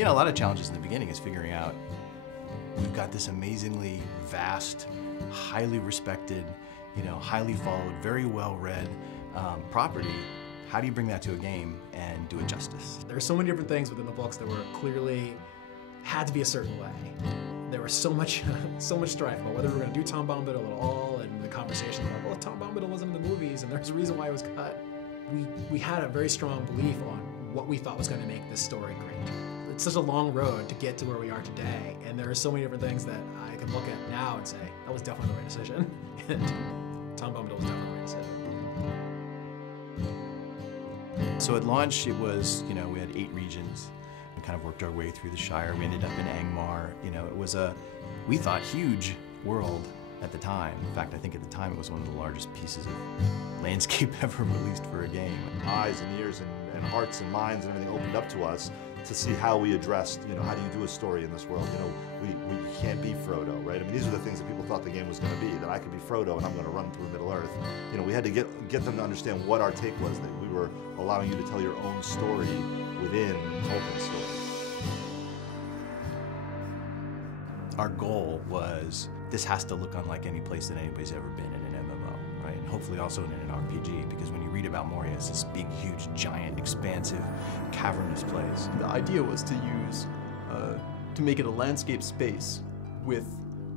You know, a lot of challenges in the beginning is figuring out, we've got this amazingly vast, highly respected, you know, highly followed, very well-read property. How do you bring that to a game and do it justice? There are so many different things within the books that were clearly had to be a certain way. There was so much strife about whether we were going to do Tom Bombadil at all, and the conversation about, well, Tom Bombadil wasn't in the movies, and there's a reason why it was cut. We had a very strong belief on what we thought was going to make this story great. It's such a long road to get to where we are today, and there are so many different things that I can look at now and say, that was definitely the right decision, and Tom Bombadil was definitely the right decision. So at launch, it was, you know, we had 8 regions. We kind of worked our way through the Shire. We ended up in Angmar. You know, it was a, we thought, huge world at the time. In fact, I think at the time it was one of the largest pieces of landscape ever released for a game. Eyes and ears and hearts and minds and everything opened up to us to see how we addressed, you know, how do you do a story in this world? You know, we can't be Frodo, right? I mean, these are the things that people thought the game was going to be, that I could be Frodo and I'm going to run through Middle-earth. You know, we had to get them to understand what our take was, that we were allowing you to tell your own story within Tolkien's story. Our goal was, this has to look unlike any place that anybody's ever been in an MMO, right? And hopefully also in an RPG, because when you read about Moria, it's this big, huge, giant, expansive, cavernous place. The idea was to use, to make it a landscape space with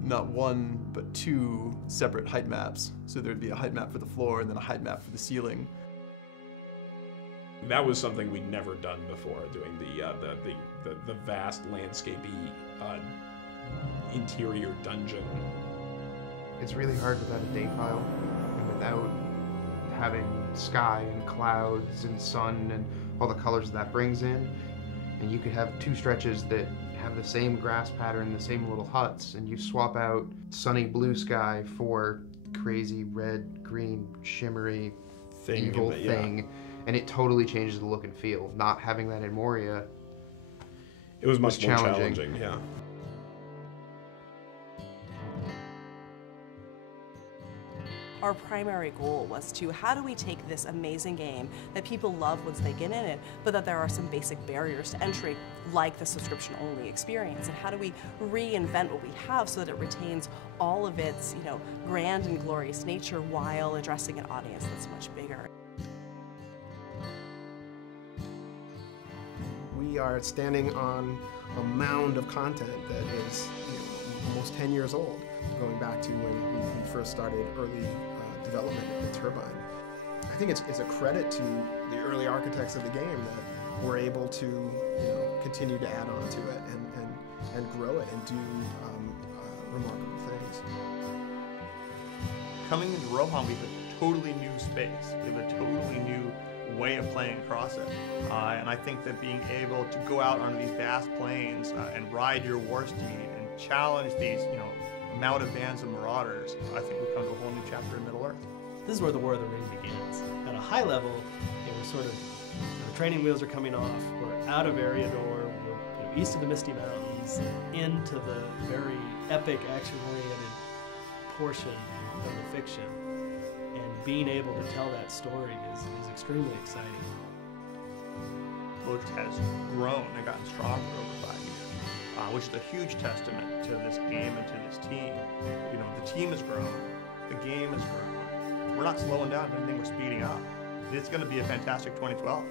not one, but 2 separate height maps. So there'd be a height map for the floor and then a height map for the ceiling. That was something we'd never done before, doing the vast landscapey interior dungeon. It's really hard without a date file and without having sky and clouds and sun and all the colors that brings in. And you could have 2 stretches that have the same grass pattern, the same little huts, and you swap out sunny blue sky for crazy red, green, shimmery, evil thing, and it totally changes the look and feel. Not having that in Moria, it was much more challenging. Yeah. Our primary goal was to, how do we take this amazing game that people love once they get in it, but that there are some basic barriers to entry, like the subscription-only experience, and how do we reinvent what we have so that it retains all of its, you know, grand and glorious nature while addressing an audience that's much bigger. We are standing on a mound of content that is, you know, almost 10 years old, going back to when we first started early development of the Turbine. I think it's a credit to the early architects of the game that we're able to, you know, continue to add on to it and grow it and do remarkable things. Coming into Rohan, we have a totally new space. We have a totally new way of playing across it. And I think that being able to go out onto these vast plains and ride your war steed and challenge these, you know, mounted bands of marauders, I think we come to a whole new chapter in Middle-earth. This is where the War of the Ring begins. At a high level, we're sort of, the training wheels are coming off. We're out of Eriador, we're east of the Misty Mountains, into the very epic, action-oriented portion of the fiction. And being able to tell that story is extremely exciting. Loach has grown and gotten stronger over 5 years. Which is a huge testament to this game and to this team. You know, the team has grown, the game has grown. We're not slowing down, if anything, we're speeding up. It's going to be a fantastic 2012.